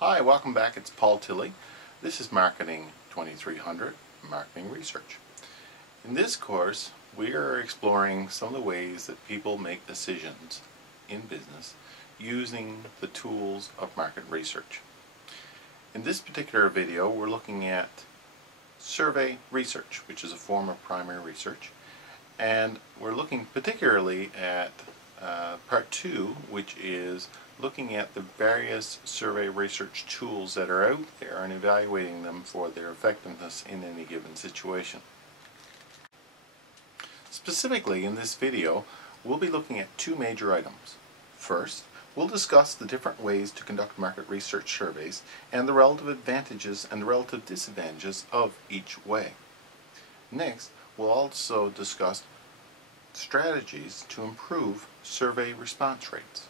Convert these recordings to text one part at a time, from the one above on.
Hi, welcome back. It's Paul Tilley. This is MR2300, Marketing Research. In this course, we are exploring some of the ways that people make decisions in business using the tools of market research. In this particular video, we're looking at survey research, which is a form of primary research, and we're looking particularly at part 2, which is looking at the various survey research tools that are out there and evaluating them for their effectiveness in any given situation. Specifically, in this video, we'll be looking at two major items. First, we'll discuss the different ways to conduct market research surveys and the relative advantages and the relative disadvantages of each way. Next, we'll also discuss strategies to improve survey response rates.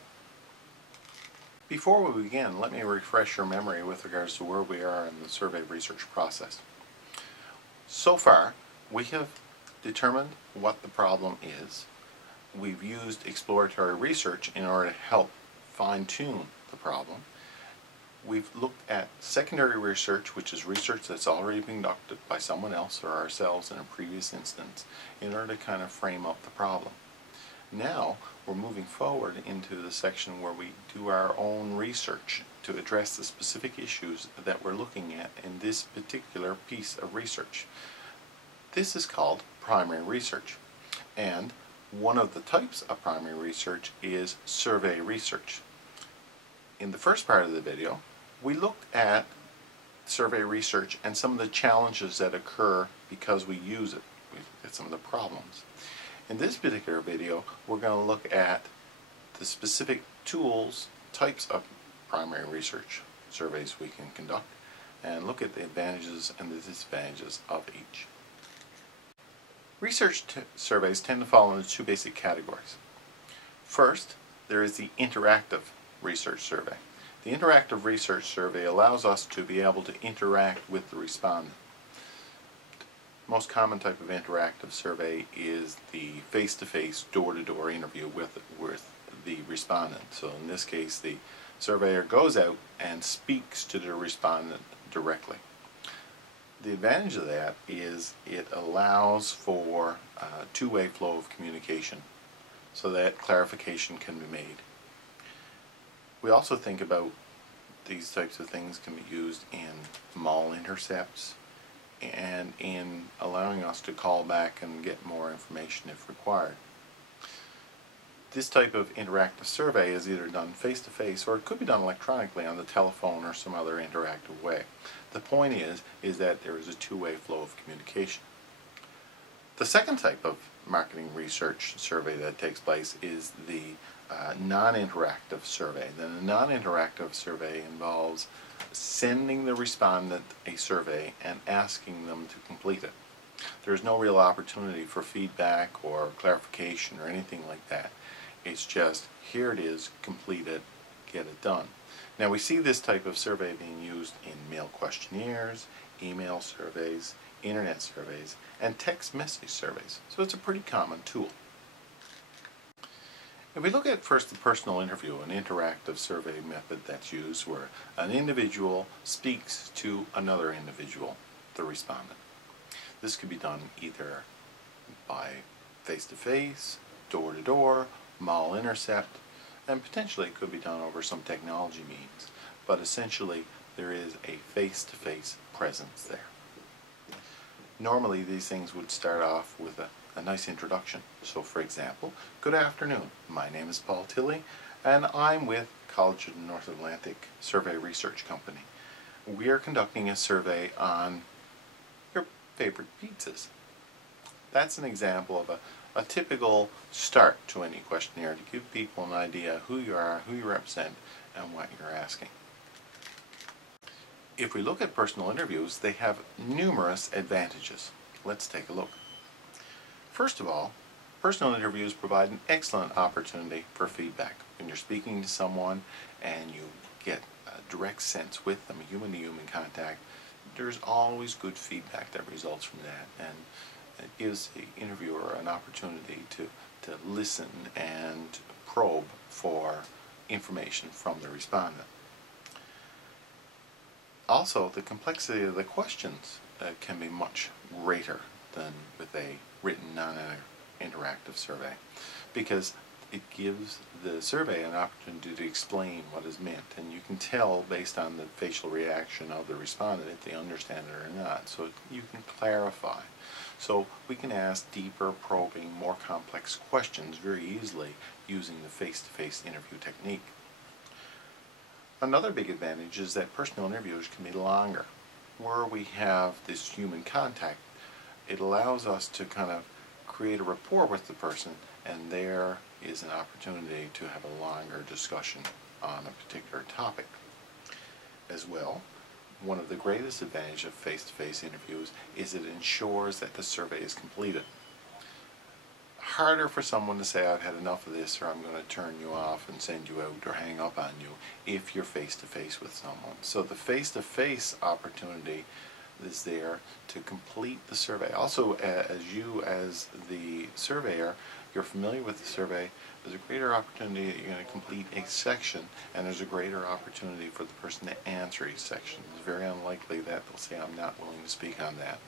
Before we begin, let me refresh your memory with regards to where we are in the survey research process. So far, we have determined what the problem is. We've used exploratory research in order to help fine-tune the problem. We've looked at secondary research, which is research that's already been conducted by someone else or ourselves in a previous instance, in order to kind of frame up the problem. Now we're moving forward into the section where we do our own research to address the specific issues that we're looking at in this particular piece of research. This is called primary research, and one of the types of primary research is survey research. In the first part of the video, we looked at survey research and some of the challenges that occur because we use it. We looked at some of the problems. In this particular video, we're going to look at the specific tools, types of primary research surveys we can conduct, and look at the advantages and the disadvantages of each. Research surveys tend to fall into two basic categories. First, there is the interactive research survey. The interactive research survey allows us to be able to interact with the respondent. The most common type of interactive survey is the face-to-face, door-to-door interview with the respondent. So in this case, the surveyor goes out and speaks to the respondent directly. The advantage of that is it allows for a two-way flow of communication so that clarification can be made. We also think about these types of things can be used in mall intercepts and in allowing us to call back and get more information if required. This type of interactive survey is either done face-to-face or it could be done electronically on the telephone or some other interactive way. The point is that there is a two-way flow of communication. The second type of marketing research survey that takes place is the non-interactive survey. The non-interactive survey involves sending the respondent a survey and asking them to complete it. There's no real opportunity for feedback or clarification or anything like that. It's just, here it is, complete it, get it done. Now we see this type of survey being used in mail questionnaires, email surveys, internet surveys, and text message surveys. So it's a pretty common tool. If we look at first the personal interview, an interactive survey method that's used where an individual speaks to another individual, the respondent. This could be done either by face-to-face, door-to-door, mall intercept, and potentially it could be done over some technology means. But essentially there is a face-to-face presence there. Normally these things would start off with a nice introduction. So for example, good afternoon, my name is Paul Tilley and I'm with College of the North Atlantic Survey Research Company. We are conducting a survey on your favorite pizzas. That's an example of a typical start to any questionnaire to give people an idea who you are, who you represent, and what you're asking. If we look at personal interviews, they have numerous advantages. Let's take a look. First of all, personal interviews provide an excellent opportunity for feedback. When you're speaking to someone and you get a direct sense with them, human-to-human contact, there's always good feedback that results from that, and it gives the interviewer an opportunity to listen and probe for information from the respondent. Also, the complexity of the questions can be much greater than with a written non-interactive survey, because it gives the survey an opportunity to explain what is meant, and you can tell based on the facial reaction of the respondent if they understand it or not, so you can clarify. So we can ask deeper, probing, more complex questions very easily using the face-to-face interview technique. Another big advantage is that personal interviews can be longer. Where we have this human contact, it allows us to kind of create a rapport with the person, and there is an opportunity to have a longer discussion on a particular topic. As well, one of the greatest advantages of face-to-face interviews is it ensures that the survey is completed. Harder for someone to say, I've had enough of this, or I'm going to turn you off and send you out or hang up on you, if you're face-to-face with someone. So the face-to-face opportunity is there to complete the survey. Also, as the surveyor, you're familiar with the survey, there's a greater opportunity that you're going to complete a section, and there's a greater opportunity for the person to answer each section. It's very unlikely that they'll say, I'm not willing to speak on that,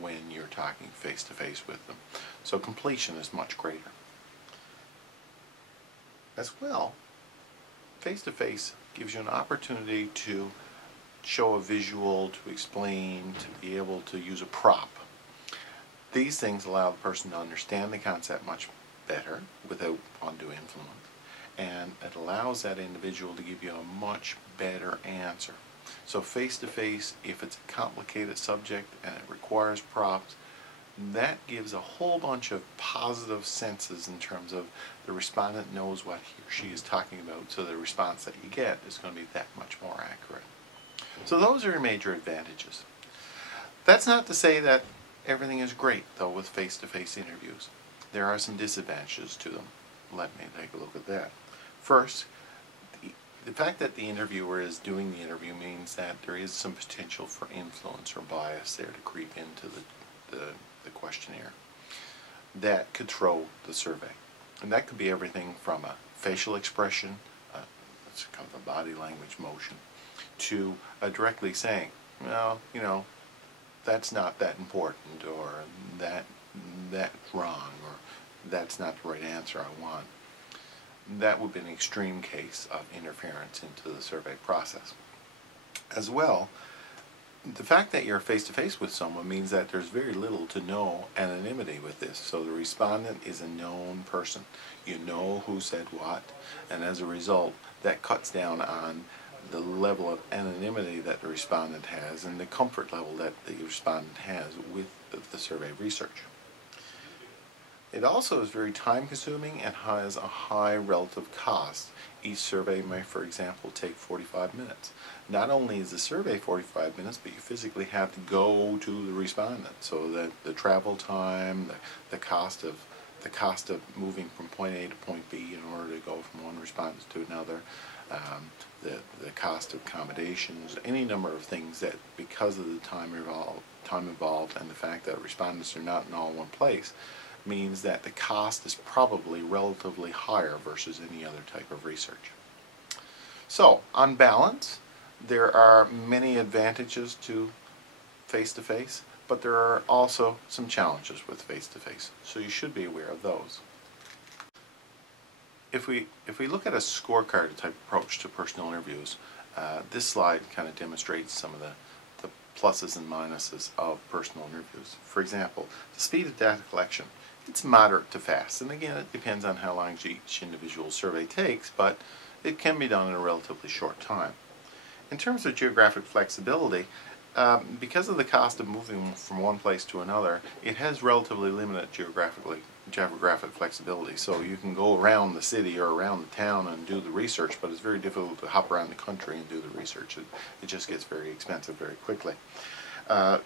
when you're talking face-to-face with them. So completion is much greater. As well, face-to-face gives you an opportunity to show a visual, to explain, to be able to use a prop. These things allow the person to understand the concept much better without undue influence, and it allows that individual to give you a much better answer. So face-to-face, if it's a complicated subject and it requires props, that gives a whole bunch of positive senses in terms of the respondent knows what he or she is talking about, so the response that you get is going to be that much more accurate. So those are your major advantages. That's not to say that everything is great, though, with face-to-face interviews. There are some disadvantages to them. Let me take a look at that. First, the fact that the interviewer is doing the interview means that there is some potential for influence or bias there to creep into the questionnaire. That could throw the survey. And that could be everything from a facial expression, it's kind of a body language motion, to directly saying, well, you know, that's not that important, or that's wrong, or that's not the right answer I want. That would be an extreme case of interference into the survey process. As well, the fact that you're face-to-face with someone means that there's very little to no anonymity with this. So the respondent is a known person. You know who said what, and as a result, that cuts down on the level of anonymity that the respondent has and the comfort level that the respondent has with the survey research. It also is very time-consuming and has a high relative cost. Each survey may, for example, take 45 minutes. Not only is the survey 45 minutes, but you physically have to go to the respondent. So that the travel time, the cost of moving from point A to point B in order to go from one respondent to another, the cost of accommodations, any number of things that, because of the time involved and the fact that respondents are not in all one place, means that the cost is probably relatively higher versus any other type of research. So, on balance, there are many advantages to face-to-face, but there are also some challenges with face-to-face, so you should be aware of those. If we look at a scorecard type approach to personal interviews, this slide kind of demonstrates some of the pluses and minuses of personal interviews. For example, the speed of data collection. It's moderate to fast, and again, it depends on how long each individual survey takes, but it can be done in a relatively short time. In terms of geographic flexibility, because of the cost of moving from one place to another, it has relatively limited geographic flexibility. So you can go around the city or around the town and do the research, but it's very difficult to hop around the country and do the research. It just gets very expensive very quickly.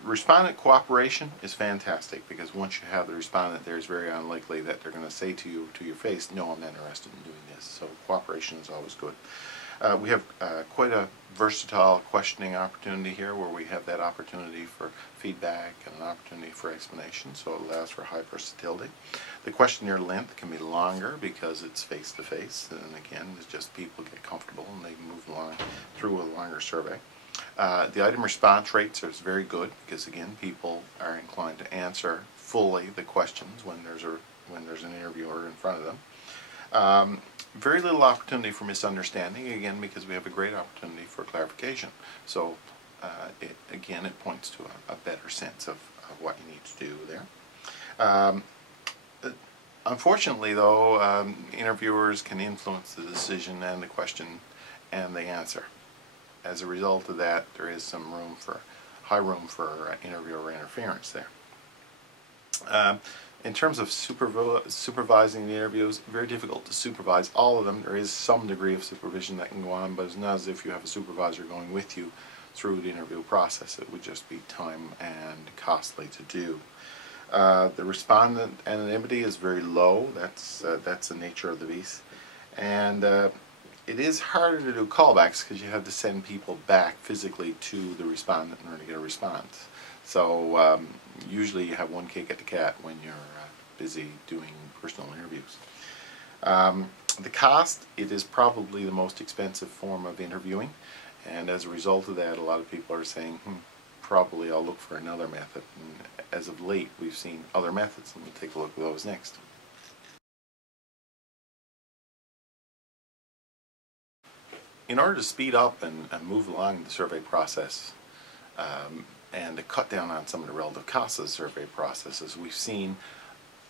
Respondent cooperation is fantastic, because once you have the respondent there, it's very unlikely that they're going to say to you to your face, no, I'm not interested in doing this. So cooperation is always good. We have quite a versatile questioning opportunity here, where we have that opportunity for feedback and an opportunity for explanation, so it allows for high versatility. The questionnaire length can be longer because it's face-to-face, and again, it's just people get comfortable and they move along through a longer survey. The item response rates are very good because, again, people are inclined to answer fully the questions when there's an interviewer in front of them. Very little opportunity for misunderstanding, again, because we have a great opportunity for clarification. So, it points to a better sense of what you need to do there. Unfortunately, though, interviewers can influence the decision and the question and the answer. As a result of that, there is some high room for interviewer interference there. In terms of supervising the interviews, very difficult to supervise all of them. There is some degree of supervision that can go on, but it's not as if you have a supervisor going with you through the interview process. It would just be time and costly to do. The respondent anonymity is very low. That's the nature of the beast, and it is harder to do callbacks because you have to send people back physically to the respondent in order to get a response. So usually you have one kick at the cat when you're busy doing personal interviews. The cost, it is probably the most expensive form of interviewing, and as a result of that, a lot of people are saying, probably I'll look for another method. And as of late, we've seen other methods, and we'll take a look at those next. In order to speed up and move along the survey process and to cut down on some of the relative costs of the survey processes, we've seen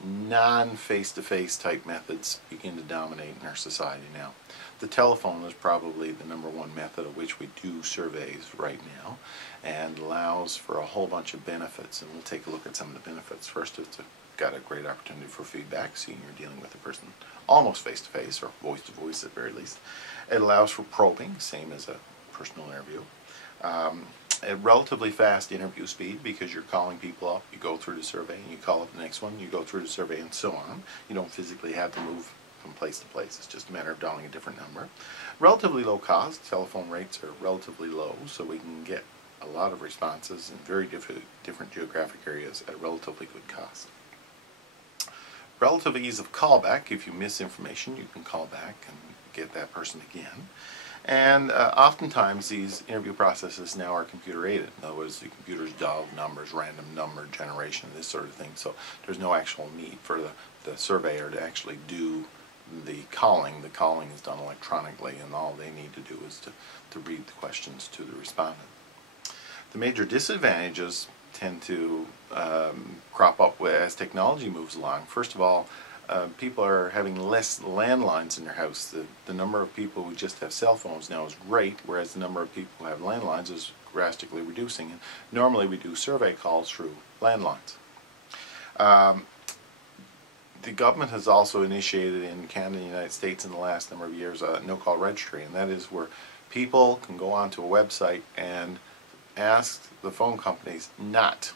non-face-to-face type methods begin to dominate in our society now. The telephone is probably the #1 method of which we do surveys right now, and allows for a whole bunch of benefits, and we'll take a look at some of the benefits. First, it's got a great opportunity for feedback, seeing you're dealing with a person almost face-to-face, or voice-to-voice at the very least. It allows for probing, same as a personal interview. A relatively fast interview speed because you're calling people up, you go through the survey, and you call up the next one, you go through the survey, and so on. You don't physically have to move from place to place. It's just a matter of dialing a different number. Relatively low cost. Telephone rates are relatively low, so we can get a lot of responses in very different geographic areas at relatively good cost. Relative ease of callback. If you miss information, you can call back and get that person again. And oftentimes these interview processes now are computer aided. In other words, the computers dial numbers, random number generation, this sort of thing. So there's no actual need for the surveyor to actually do the calling. The calling is done electronically, and all they need to do is to read the questions to the respondent. The major disadvantages tend to crop up as technology moves along. First of all, people are having less landlines in their house. The number of people who just have cell phones now is great, whereas the number of people who have landlines is drastically reducing. And normally we do survey calls through landlines. The government has also initiated in Canada and the United States in the last number of years a no-call registry, and that is where people can go onto a website and ask the phone companies not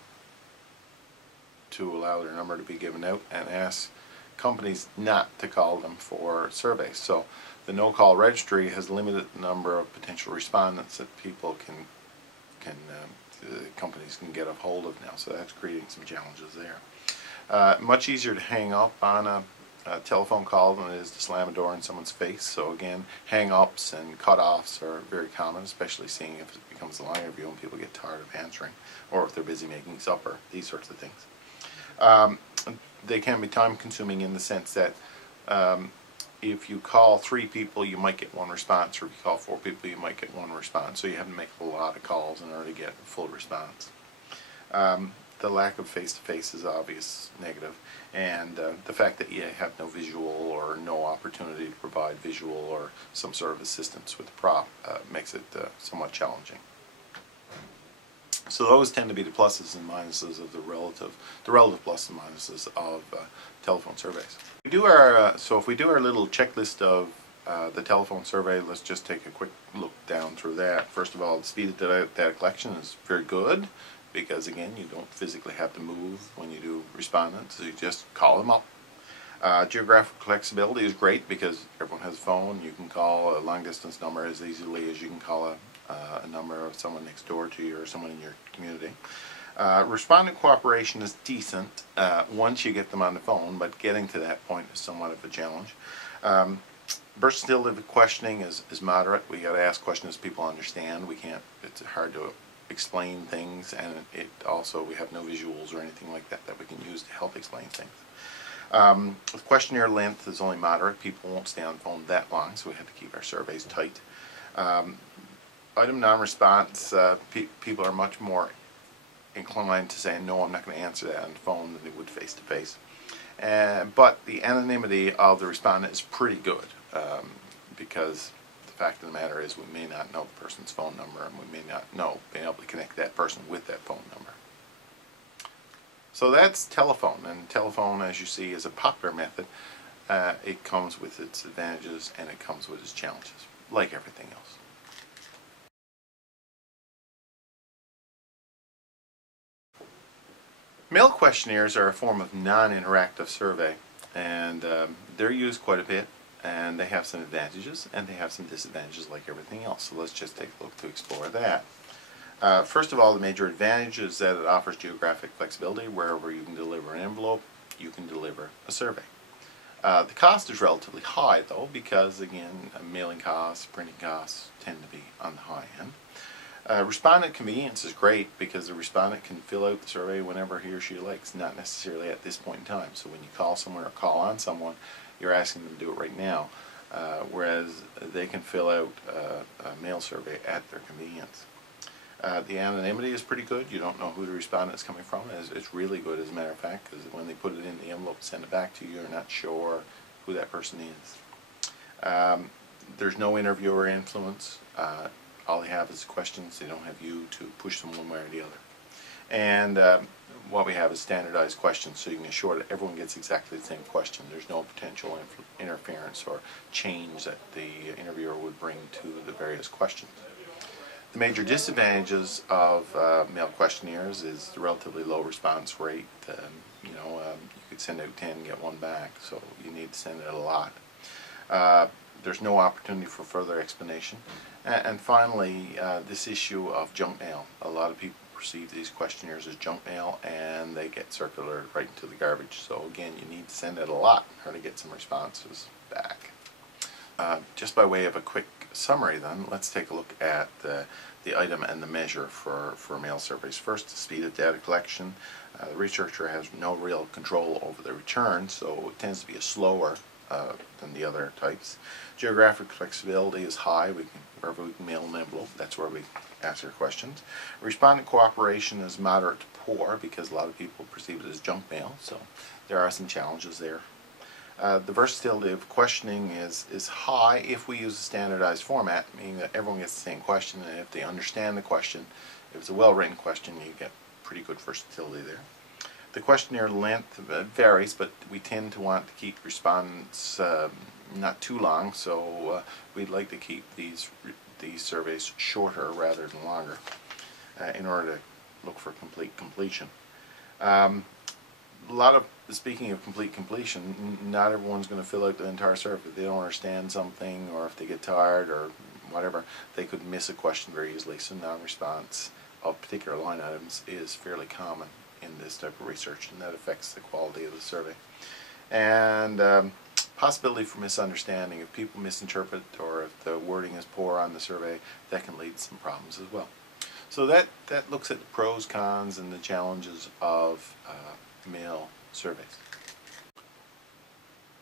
to allow their number to be given out, and ask companies not to call them for surveys. So the no-call registry has limited the number of potential respondents that people companies can get a hold of now. So that's creating some challenges there. Much easier to hang up on a telephone call than it is to slam a door in someone's face. So again, hang-ups and cut-offs are very common, especially seeing if it becomes a long interview and people get tired of answering, or if they're busy making supper, these sorts of things. They can be time-consuming in the sense that if you call 3 people, you might get 1 response, or if you call 4 people, you might get 1 response. So you have to make a lot of calls in order to get a full response. The lack of face-to-face is obvious negative, and the fact that you have no visual or no opportunity to provide visual or some sort of assistance with the prop makes it somewhat challenging. So those tend to be the pluses and minuses of the relative pluses and minuses of telephone surveys. So if we do our little checklist of the telephone survey, let's just take a quick look down through that. First of all, the speed of data collection is very good, because again, you don't physically have to move when you do respondents, so you just call them up. Geographic flexibility is great because everyone has a phone. You can call a long distance number as easily as you can call a number of someone next door to you or someone in your community. Respondent cooperation is decent once you get them on the phone, but getting to that point is somewhat of a challenge. Versatility of the questioning is moderate. We got to ask questions people understand. We can't. It's hard to explain things, and it also we have no visuals or anything like that that we can use to help explain things. The questionnaire length is only moderate. People won't stay on the phone that long, so we have to keep our surveys tight. Item non-response, people are much more inclined to say, no, I'm not going to answer that on the phone than they would face-to-face. But the anonymity of the respondent is pretty good, because the fact of the matter is we may not know the person's phone number, and we may not know being able to connect that person with that phone number. So that's telephone, and telephone, as you see, is a popular method. It comes with its advantages and it comes with its challenges, like everything else. Mail questionnaires are a form of non-interactive survey, and they're used quite a bit, and they have some advantages and they have some disadvantages like everything else. So let's just take a look to explore that. First of all, the major advantage is that it offers geographic flexibility. Wherever you can deliver an envelope, you can deliver a survey. The cost is relatively high, though, because, again, mailing costs, printing costs tend to be on the high end. Respondent convenience is great because the respondent can fill out the survey whenever he or she likes, not necessarily at this point in time. So when you call someone or call on someone, you're asking them to do it right now, whereas they can fill out a mail survey at their convenience. The anonymity is pretty good. You don't know who the respondent is coming from. It's really good, as a matter of fact, because when they put it in the envelope and send it back to you, you're not sure who that person is. There's no interviewer influence. All they have is questions. They don't have you to push them one way or the other. And what we have is standardized questions, so you can assure that everyone gets exactly the same question. There's no potential interference or change that the interviewer would bring to the various questions. The major disadvantages of mail questionnaires is the relatively low response rate. You could send out 10 and get one back, so you need to send out a lot. There's no opportunity for further explanation. And finally, this issue of junk mail. A lot of people perceive these questionnaires as junk mail, and they get circulated right into the garbage. So again, you need to send out a lot in order to get some responses back. Just by way of a quick summary then, let's take a look at the item and the measure for mail surveys. First, the speed of data collection. The researcher has no real control over the return, so it tends to be slower than the other types. Geographic flexibility is high. Wherever we can mail an envelope, that's where we ask our questions. Respondent cooperation is moderate to poor because a lot of people perceive it as junk mail, so there are some challenges there. The versatility of questioning is high if we use a standardized format, meaning that everyone gets the same question, and if they understand the question, if it's a well-written question, you get pretty good versatility there. The questionnaire length varies, but we tend to want to keep respondents not too long, so we'd like to keep these surveys shorter rather than longer in order to look for complete completion. Speaking of complete completion, not everyone's going to fill out the entire survey. If they don't understand something, or if they get tired, or whatever, they could miss a question very easily. So non-response of particular line items is fairly common in this type of research, and that affects the quality of the survey. And possibility for misunderstanding. If people misinterpret, or if the wording is poor on the survey, that can lead to some problems as well. So that looks at the pros, cons, and the challenges of mail surveys.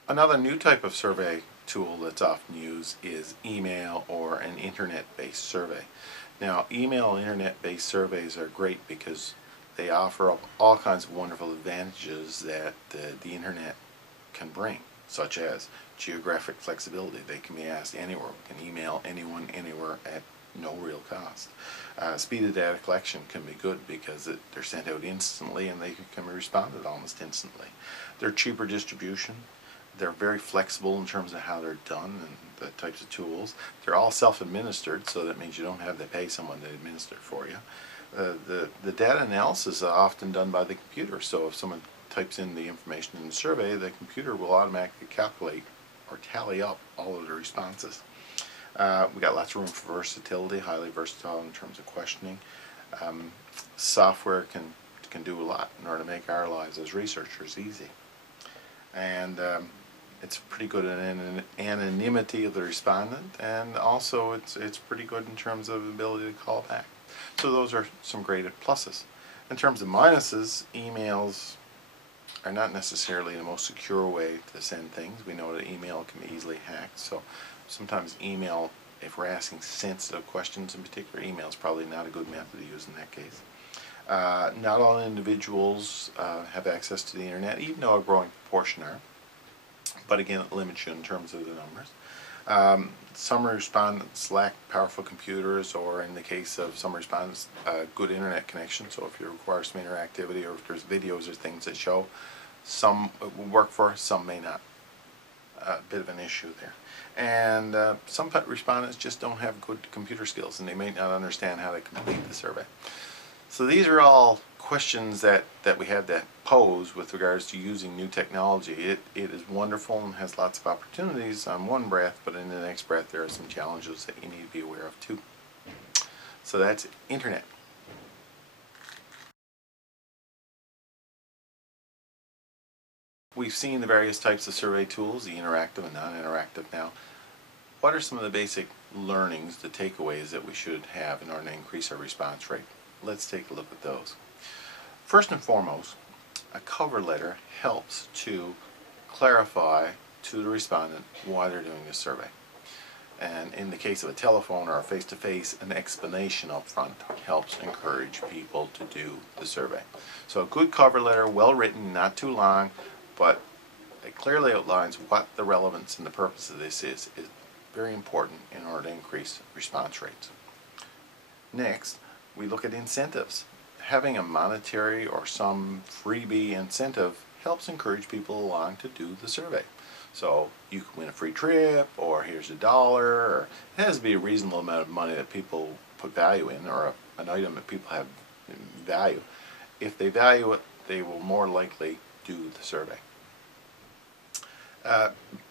Another new type of survey tool that's often used is email or an internet-based survey. Now, email and internet-based surveys are great because they offer up all kinds of wonderful advantages that the internet can bring, such as geographic flexibility. They can be asked anywhere. We can email anyone, anywhere at no real cost. Speed of data collection can be good because they're sent out instantly and they can be responded almost instantly. They're cheaper distribution. They're very flexible in terms of how they're done and the types of tools. They're all self-administered, so that means you don't have to pay someone to administer it for you. The data analysis is often done by the computer, so if someone types in the information in the survey, the computer will automatically calculate or tally up all of the responses. We got lots of room for versatility, highly versatile in terms of questioning. Software can do a lot in order to make our lives as researchers easy. And It's pretty good in anonymity of the respondent, and also it's pretty good in terms of ability to call back. So those are some great pluses. In terms of minuses, emails are not necessarily the most secure way to send things. We know that email can be easily hacked, so sometimes email, if we're asking sensitive questions in particular, email is probably not a good method to use in that case. Not all individuals have access to the internet, even though a growing proportion are. But again, it limits you in terms of the numbers. Some respondents lack powerful computers, or in the case of some respondents, good internet connection. So if you require some interactivity, or if there's videos or things that show, some will work for, some may not. A bit of an issue there. And some respondents just don't have good computer skills, and they may not understand how to complete the survey. So these are all questions that we have to pose with regards to using new technology. It is wonderful and has lots of opportunities on one breath, but in the next breath there are some challenges that you need to be aware of too. So that's Internet. We've seen the various types of survey tools, the interactive and non-interactive now. What are some of the basic learnings, the takeaways that we should have in order to increase our response rate? Let's take a look at those. First and foremost, a cover letter helps to clarify to the respondent why they're doing this survey. And in the case of a telephone or a face-to-face, an explanation up front helps encourage people to do the survey. So a good cover letter, well written, not too long, but it clearly outlines what the relevance and the purpose of this is very important in order to increase response rates. Next, we look at incentives. Having a monetary or some freebie incentive helps encourage people along to do the survey. So you can win a free trip, or here's $1, or it has to be a reasonable amount of money that people put value in, or an item that people have value. If they value it, they will more likely do the survey.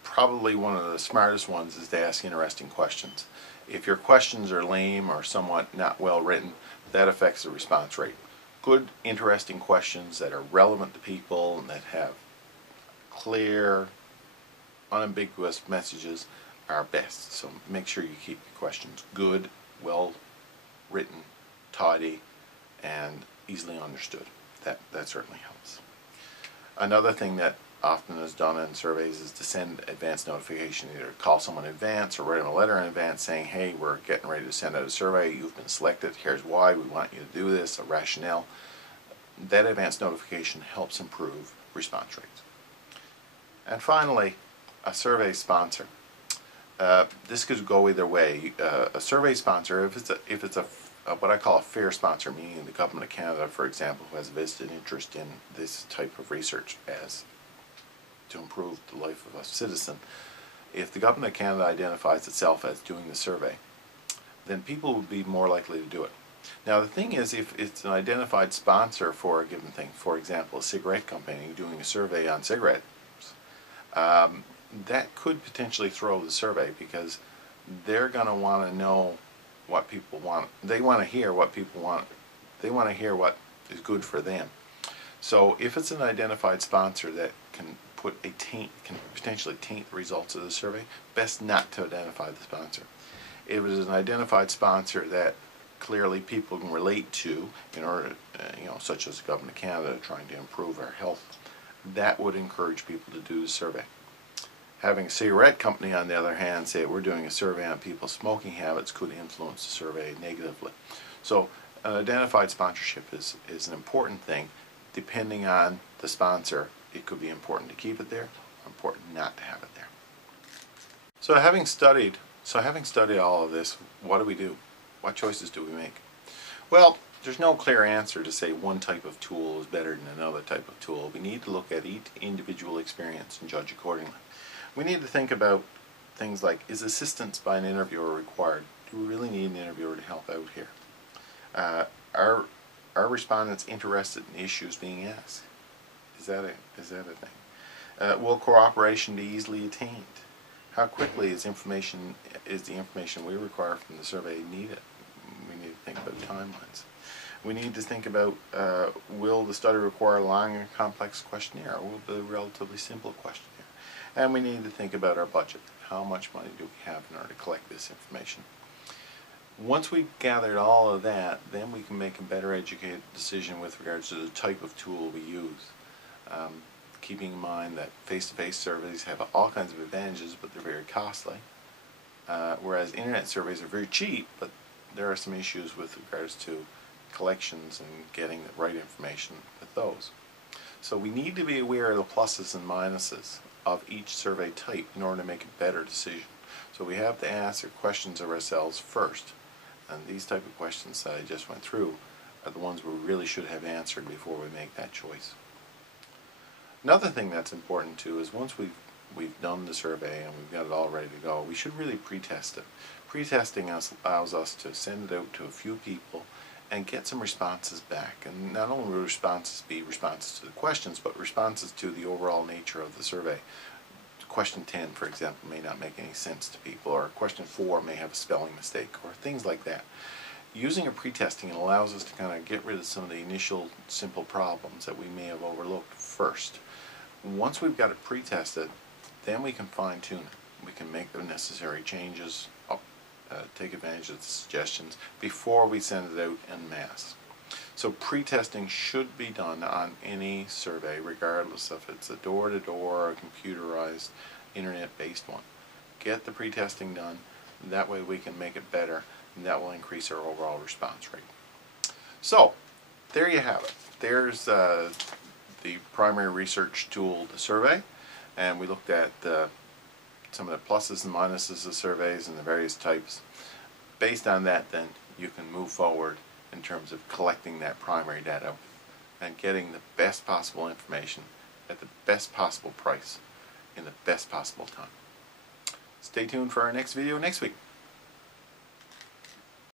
Probably one of the smartest ones is to ask interesting questions. If your questions are lame or somewhat not well written, that affects the response rate. Good, interesting questions that are relevant to people and that have clear, unambiguous messages are best. So make sure you keep your questions good, well written, tidy, and easily understood. That certainly helps. Another thing that often is done in surveys is to send advance notification, either call someone in advance or write them a letter in advance saying, hey, we're getting ready to send out a survey, you've been selected, here's why, we want you to do this, a rationale. That advance notification helps improve response rates. And finally, a survey sponsor. This could go either way. A survey sponsor, if it's a what I call a fair sponsor, meaning the Government of Canada, for example, who has a vested interest in this type of research as to improve the life of a citizen. If the Government of Canada identifies itself as doing the survey, then people would be more likely to do it. Now the thing is, if it's an identified sponsor for a given thing, for example a cigarette company doing a survey on cigarettes, that could potentially throw the survey, because they're going to want to know what people want. They want to hear what people want. They want to hear what is good for them. So if it's an identified sponsor that can potentially taint the results of the survey, best not to identify the sponsor. If it is an identified sponsor that clearly people can relate to, in order, such as the Government of Canada trying to improve our health, that would encourage people to do the survey. Having a cigarette company, on the other hand, say we're doing a survey on people's smoking habits, could influence the survey negatively. So an identified sponsorship is an important thing. Depending on the sponsor, it could be important to keep it there, or important not to have it there. So having studied all of this, what do we do? What choices do we make? Well, there's no clear answer to say one type of tool is better than another type of tool. We need to look at each individual experience and judge accordingly. We need to think about things like, is assistance by an interviewer required? Do we really need an interviewer to help out here? Are respondents interested in the issues being asked? Is that a thing? Will cooperation be easily attained? How quickly is the information we require from the survey needed? We need to think about timelines. We need to think about, will the study require a long and complex questionnaire, or will it be a relatively simple questionnaire? And we need to think about our budget. How much money do we have in order to collect this information? Once we've gathered all of that, then we can make a better educated decision with regards to the type of tool we use. Keeping in mind that face-to-face surveys have all kinds of advantages, but they're very costly. Whereas internet surveys are very cheap, but there are some issues with regards to collections and getting the right information with those. So we need to be aware of the pluses and minuses of each survey type in order to make a better decision. So we have to answer questions of ourselves first. And these type of questions that I just went through are the ones we really should have answered before we make that choice. Another thing that's important too is once we've done the survey and we've got it all ready to go, we should really pre-test it. Pre-testing allows us to send it out to a few people and get some responses back. And not only will responses be responses to the questions, but responses to the overall nature of the survey. Question 10, for example, may not make any sense to people, or question 4 may have a spelling mistake, or things like that. Using a pre-testing allows us to kind of get rid of some of the initial simple problems that we may have overlooked first. Once we've got it pre-tested, then we can fine-tune it. We can make the necessary changes, take advantage of the suggestions before we send it out en masse. So pre-testing should be done on any survey, regardless if it's a door-to-door or a computerized, internet-based one. Get the pre-testing done. That way we can make it better, and that will increase our overall response rate. So, there you have it. There's the primary research tool, the survey, and we looked at some of the pluses and minuses of surveys and the various types. Based on that, then, you can move forward in terms of collecting that primary data and getting the best possible information at the best possible price in the best possible time. Stay tuned for our next video next week.